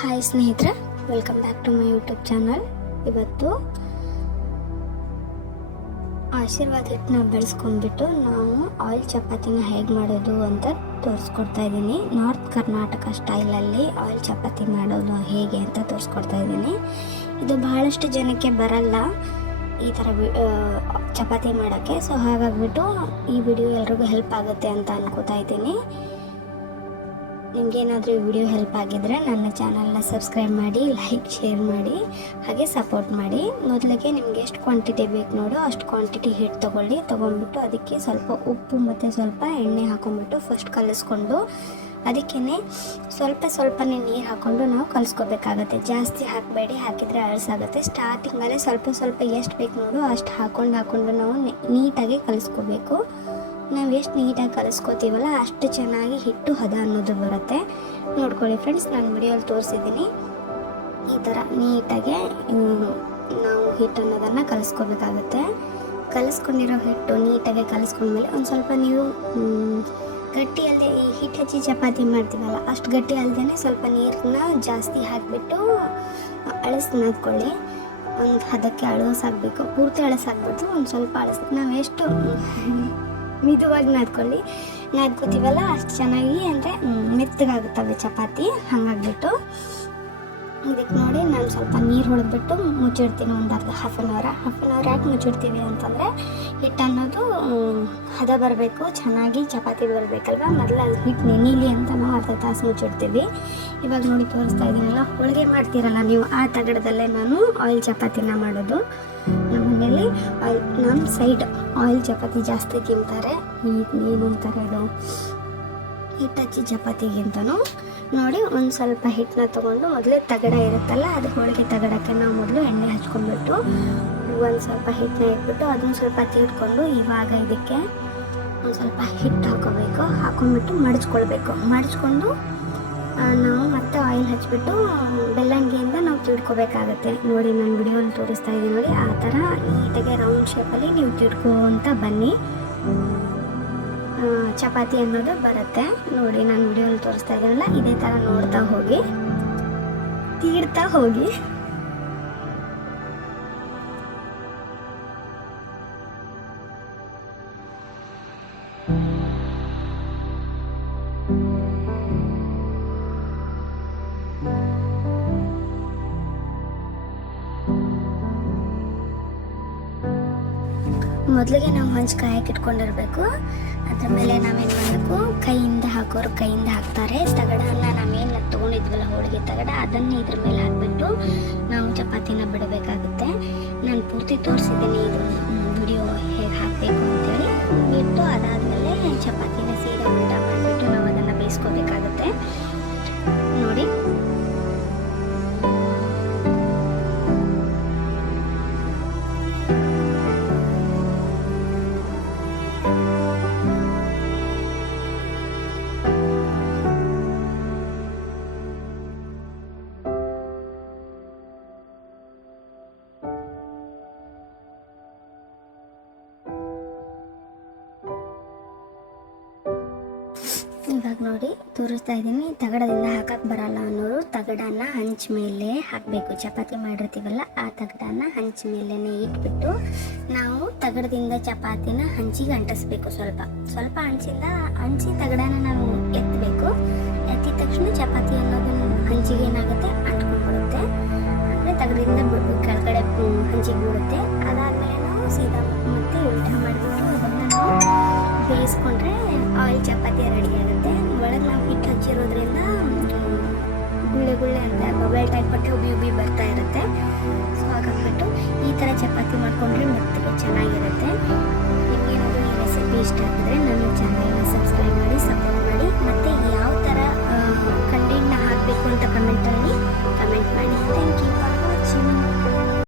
Hi ಸ್ನೇಹಿತರೆ welcome back to my YouTube channel ಇವತ್ತು ಆಶೀರ್ವಾದ ಹಿಟ್ಟನ್ನ ಬೆಳೆಸ್ಕೊಂಡ್ಬಿಟ್ಟು ನಾವು ಆಯಿಲ್ ಚಪಾತಿನ ಹೇಗೆ ಮಾಡೋದು ಅಂತ ತೋರಿಸ್ಕೊಡ್ತಾ ಇದ್ದೀನಿ. ನಾರ್ತ್ ಕರ್ನಾಟಕ ಸ್ಟೈಲಲ್ಲಿ ಆಯಿಲ್ ಚಪಾತಿ ಮಾಡೋದು ಹೇಗೆ ಅಂತ ತೋರಿಸ್ಕೊಡ್ತಾ ಇದ್ದೀನಿ. ಇದು ಬಹಳಷ್ಟು ಜನಕ್ಕೆ ಬರಲ್ಲ ಈ ಥರ ಚಪಾತಿ ಮಾಡೋಕ್ಕೆ. ಸೊ ಹಾಗಾಗ್ಬಿಟ್ಟು ಈ ವಿಡಿಯೋ ಎಲ್ರಿಗೂ ಹೆಲ್ಪ್ ಆಗುತ್ತೆ ಅಂತ ಅನ್ಕೋತಾ ಇದ್ದೀನಿ. ನಿಮಗೇನಾದರೂ ಈ ವಿಡಿಯೋ ಹೆಲ್ಪ್ ಆಗಿದ್ದರೆ ನನ್ನ ಚಾನಲ್ನ ಸಬ್ಸ್ಕ್ರೈಬ್ ಮಾಡಿ ಲೈಕ್ ಶೇರ್ ಮಾಡಿ, ಹಾಗೆ ಸಪೋರ್ಟ್ ಮಾಡಿ. ಮೊದಲಿಗೆ ನಿಮ್ಗೆ ಎಷ್ಟು ಕ್ವಾಂಟಿಟಿ ಬೇಕು ನೋಡು, ಅಷ್ಟು ಕ್ವಾಂಟಿಟಿ ಹಿಟ್ಟು ತೊಗೊಳ್ಳಿ. ತೊಗೊಂಡ್ಬಿಟ್ಟು ಅದಕ್ಕೆ ಸ್ವಲ್ಪ ಉಪ್ಪು ಮತ್ತು ಸ್ವಲ್ಪ ಎಣ್ಣೆ ಹಾಕೊಂಡ್ಬಿಟ್ಟು ಫಸ್ಟ್ ಕಲಿಸ್ಕೊಂಡು ಅದಕ್ಕೇ ಸ್ವಲ್ಪ ಸ್ವಲ್ಪನೇ ನೀರು ಹಾಕ್ಕೊಂಡು ನಾವು ಕಲಿಸ್ಕೋಬೇಕಾಗತ್ತೆ. ಜಾಸ್ತಿ ಹಾಕಬೇಡಿ, ಹಾಕಿದರೆ ಅಳಸಾಗುತ್ತೆ ಸ್ಟಾರ್ಟಿಂಗಲ್ಲೇ ಸ್ವಲ್ಪ ಸ್ವಲ್ಪ ಎಷ್ಟು ಬೇಕು ನೋಡು, ಅಷ್ಟು ಹಾಕ್ಕೊಂಡು ಹಾಕ್ಕೊಂಡು ನಾವು ನೀಟಾಗಿ ಕಲಿಸ್ಕೋಬೇಕು. ನಾವು ಎಷ್ಟು ನೀಟಾಗಿ ಕಲಿಸ್ಕೋತೀವಲ್ಲ ಅಷ್ಟು ಚೆನ್ನಾಗಿ ಹಿಟ್ಟು, ಹದ ಅನ್ನೋದು ಬರುತ್ತೆ. ನೋಡ್ಕೊಳ್ಳಿ ಫ್ರೆಂಡ್ಸ್ ನಾನು ವಿಡಿಯೋಲಿ ತೋರಿಸಿದ್ದೀನಿ. ಈ ಥರ ನೀಟಾಗಿ ನಾವು ಹಿಟ್ಟು ಅನ್ನೋದನ್ನು ಕಲಿಸ್ಕೋಬೇಕಾಗುತ್ತೆ. ಕಲಿಸ್ಕೊಂಡಿರೋ ಹಿಟ್ಟು ನೀಟಾಗಿ ಕಲಿಸ್ಕೊಂಡ್ಮೇಲೆ ಒಂದು ಸ್ವಲ್ಪ ನೀವು ಗಟ್ಟಿ ಅಲ್ಲದೆ ಈ ಹಿಟ್ಟು ಹಚ್ಚಿ ಚಪಾತಿ ಮಾಡ್ತೀವಲ್ಲ, ಅಷ್ಟು ಗಟ್ಟಿ ಅಲ್ಲದೆ ಸ್ವಲ್ಪ ನೀರನ್ನ ಜಾಸ್ತಿ ಹಾಕಿಬಿಟ್ಟು ಅಳಿಸಿ ನಾದ್ಕೊಳ್ಳಿ ಒಂದು ಹದಕ್ಕೆ ಅಳಸಾಗಬೇಕು ಪೂರ್ತಿ ಅಳಸಾಗ್ಬಿಟ್ಟು ಒಂದು ಸ್ವಲ್ಪ ಅಳಸ್ ನಾವು ಎಷ್ಟು ಮಿದುವಾಗಿ ನಾದ್ಕೊಳ್ಳಿ ನಾದ್ಕೋತೀವಲ್ಲ ಅಷ್ಟು ಚೆನ್ನಾಗಿ ಅಂದರೆ ಮೆತ್ತಗಾಗುತ್ತವೆ ಚಪಾತಿ. ಹಾಗಾಗ್ಬಿಟ್ಟು ಇದಕ್ಕೆ ನೋಡಿ ನಾನು ಸ್ವಲ್ಪ ನೀರು ಹೊಡೆದ್ಬಿಟ್ಟು ಮುಚ್ಚಿಡ್ತೀನಿ ಒಂದು ಅರ್ಧ half an hour half an hour ಯಾಕೆ ಮುಚ್ಚಿಡ್ತೀವಿ ಅಂತಂದರೆ ಹಿಟ್ಟು ಅನ್ನೋದು ಹದ ಬರಬೇಕು, ಚೆನ್ನಾಗಿ ಚಪಾತಿ ಬರಬೇಕಲ್ವ? ಮೊದಲು ಅದು ಹಿಟ್ಟು ನೆನೀಲಿ ಅಂತ ನಾವು ಅರ್ಧ ತಾಸು ಮುಚ್ಚಿಡ್ತೀವಿ. ಇವಾಗ ನೋಡಿ ತೋರಿಸ್ತಾ ಇದ್ದೀನಲ್ಲ ಹೋಳಿಗೆ ಮಾಡ್ತೀರಲ್ಲ ನೀವು? ಆ ತಗಡದಲ್ಲೇ ನಾನು ಆಯಿಲ್ ಚಪಾತಿನ ಮಾಡೋದು. ಆಯಿಲ್ ನಮ್ಮ ಸೈಡ್ ಆಯಿಲ್ ಚಪಾತಿ ಜಾಸ್ತಿ ತಿಂತಾರೆ. ಈ ಏನಂತಾರೆ ಅದು ಹಿಟ್ಟಚ್ಚಿ ಚಪಾತಿಗಿಂತನೂ ನೋಡಿ ಒಂದು ಸ್ವಲ್ಪ ಹಿಟ್ಟನ್ನ ತೊಗೊಂಡು ಮೊದಲೇ ತಗಡ ಇರುತ್ತಲ್ಲ ಅದು ಹೋಳಿಗೆ ತಗಡಕ್ಕೆ ನಾವು ಮೊದಲು ಎಣ್ಣೆ ಹಚ್ಕೊಂಡ್ಬಿಟ್ಟು ಒಂದು ಸ್ವಲ್ಪ ಹಿಟ್ಟನ್ನ ಇಟ್ಬಿಟ್ಟು ಅದನ್ನು ಸ್ವಲ್ಪ ತಿಳ್ಕೊಂಡು ಇವಾಗ ಇದಕ್ಕೆ ಒಂದು ಸ್ವಲ್ಪ ಹಿಟ್ಟು ಹಾಕೋಬೇಕು. ಹಾಕೊಂಡ್ಬಿಟ್ಟು ಮಡಚ್ಕೊಳ್ಬೇಕು. ಮಡಚ್ಕೊಂಡು ಆ, ನಾವು ಮತ್ತೆ ಆಯಿಲ್ ಹಚ್ಚಿಬಿಟ್ಟು ಬೆಲ್ಲಂಗಿಯಿಂದ ನಾವು ತಿಳ್ಕೊಬೇಕಾಗತ್ತೆ. ನೋಡಿ, ನಾನು ವಿಡಿಯೋಲಿ ತೋರಿಸ್ತಾ ಇದ್ದೀನಿ ನೋಡಿ, ಆ ಥರ ನೀಟಾಗಿ ರೌಂಡ್ ಶೇಪಲ್ಲಿ ನೀವು ತಿಳ್ಕೊಂತ ಬನ್ನಿ. ಚಪಾತಿ ಅನ್ನೋದು ಬರುತ್ತೆ. ನೋಡಿ, ನಾನು ವಿಡಿಯೋಲಿ ತೋರಿಸ್ತಾ ಇದ್ದೀನಲ್ಲ, ಇದೇ ಥರ ನೋಡ್ತಾ ಹೋಗಿ. ತೀರ್ತಾ ಹೋಗಿ. ಮೊದಲಿಗೆ ನಾವು ಹಂಚು ಕಾಯಕ್ಕೆ ಇಟ್ಕೊಂಡಿರಬೇಕು. ಅದ್ರ ಮೇಲೆ ನಾವೇನು ಮಾಡಬೇಕು? ಕೈಯಿಂದ ಹಾಕೋರು ಕೈಯಿಂದ ಹಾಕ್ತಾರೆ. ತಗಡನ್ನ ನಾವೇನು ತೊಗೊಂಡಿದ್ವಲ್ಲ ಹೋಳಿಗೆ ತಗಡ, ಅದನ್ನು ಇದ್ರ ಮೇಲೆ ಹಾಕ್ಬಿಟ್ಟು ನಾವು ಚಪಾತಿನ ಬಿಡಬೇಕಾಗುತ್ತೆ. ನಾನು ಪೂರ್ತಿ ತೋರಿಸಿದ್ದೀನಿ ಇದು ವಿಡಿಯೋ ಹೇಗೆ ಹಾಕಬೇಕು ಅಂತೇಳಿ. ನೋಡಿ ತೋರಿಸ್ತಾ ಇದ್ದೀನಿ. ತಗಡದಿಂದ ಹಾಕಕ್ಕೆ ಬರಲ್ಲ ಅನ್ನೋರು ತಗಡನ್ನ ಹಂಚ ಮೇಲೆ ಹಾಕಬೇಕು. ಚಪಾತಿ ಮಾಡಿರ್ತೀವಲ್ಲ ಆ ತಗಡನ್ನ ಹಂಚ ಮೇಲೇ ಇಟ್ಬಿಟ್ಟು ನಾವು ತಗಡದಿಂದ ಚಪಾತಿನ ಹಂಚಿಗೆ ಅಂಟಿಸ್ಬೇಕು ಸ್ವಲ್ಪ. ಸ್ವಲ್ಪ ಹಂಚಿಂದ, ಹಂಚಿ ತಗಡನ ನಾವು ಎತ್ತಬೇಕು ಎತ್ತಿದ ತಕ್ಷಣ ಚಪಾತಿ ಅನ್ನೋದು ಹಂಚಿಗೆ ಏನಾಗುತ್ತೆ? ಅಂಟ್ಕೊಂಡ್ಬಿಡುತ್ತೆ. ಅಂದರೆ ತಗಡದಿಂದ ಕೆಳಗಡೆ ಹಂಚಿಗೆ ಬಿಡುತ್ತೆ ಅದಾದಮೇಲೆ ನಾವು ಸೀದಾ ಮತ್ತೆ ಉಲ್ಟಾ ಮಾಡಿಬಿಟ್ಟು ಬೇಯಿಸ್ಕೊಂಡ್ರೆ ಆಯಿಲ್ ಚಪಾತಿ ರೆಡಿ ಆಗುತ್ತೆ. ಒಳಗೆ ನಾವು ಹಿಟ್ಟು ಹಚ್ಚಿರೋದ್ರಿಂದ ಗುಳ್ಳೆ ಗುಳ್ಳೆ ಅಂತ ಬಬಲ್ ಟೈಪ್ ಬಟ್ಟೆ ಉಬ್ಬಿ ಉಬ್ಬಿ ಬರ್ತಾ ಇರುತ್ತೆ. ಸೊ ಹಾಗಾಗ್ಬಿಟ್ಟು ಈ ಥರ ಚಪಾತಿ ಮಾಡ್ಕೊಂಡ್ರೆ ಮತ್ತೆ ಚೆನ್ನಾಗಿರುತ್ತೆ. ನಿಮಗೇನಾದರೂ ಈ ರೆಸಿಪಿ ಇಷ್ಟ ಆಗಿದ್ರೆ